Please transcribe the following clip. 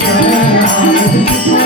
शाळा